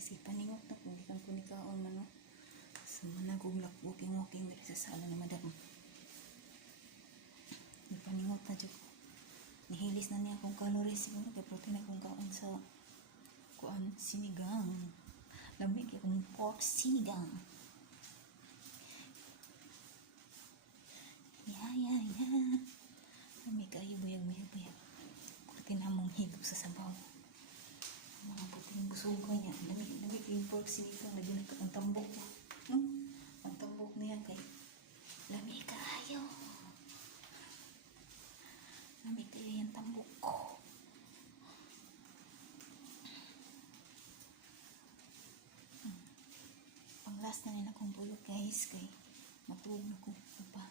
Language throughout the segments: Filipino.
guys, ipaningot na kung ikan ko ni kaon man no. So managulak walking diri sa sala ni madam. Ipaningot na jud ko. Nihilis na niya akong calories mo kay protein akong kaon sa kuan sinigang. Lamig akong pork sinigang. Ya. Lamig kayo buyag. Tinamong higop sa sabaw. Mga puting busugan niya. Lamig yung pork sinigang. Lagi ang tambok ko. Ang tambok niya kay lamig kayo. Lamig kayo yung tambok ko. Pang last na nila kong bulog guys. Kay matulog na ko pa.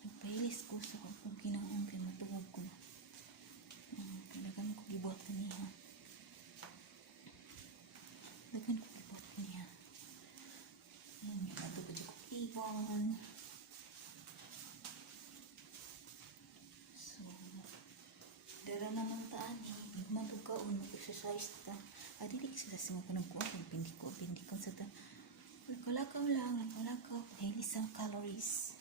Nagpahilis ko sa kung kinaon kay matulog ko na. Kailangan ko gibuhat kaniya. Dagan ko gibuhat kaniya. Ito ba dyan ko ibon. So, dara na ng taan eh. Magmatugaon, mag-exercise ta. Dili exercise mo ko ng kuwan. Pindikon sa ta. Nagkalakaw lang. Hilis ang calories.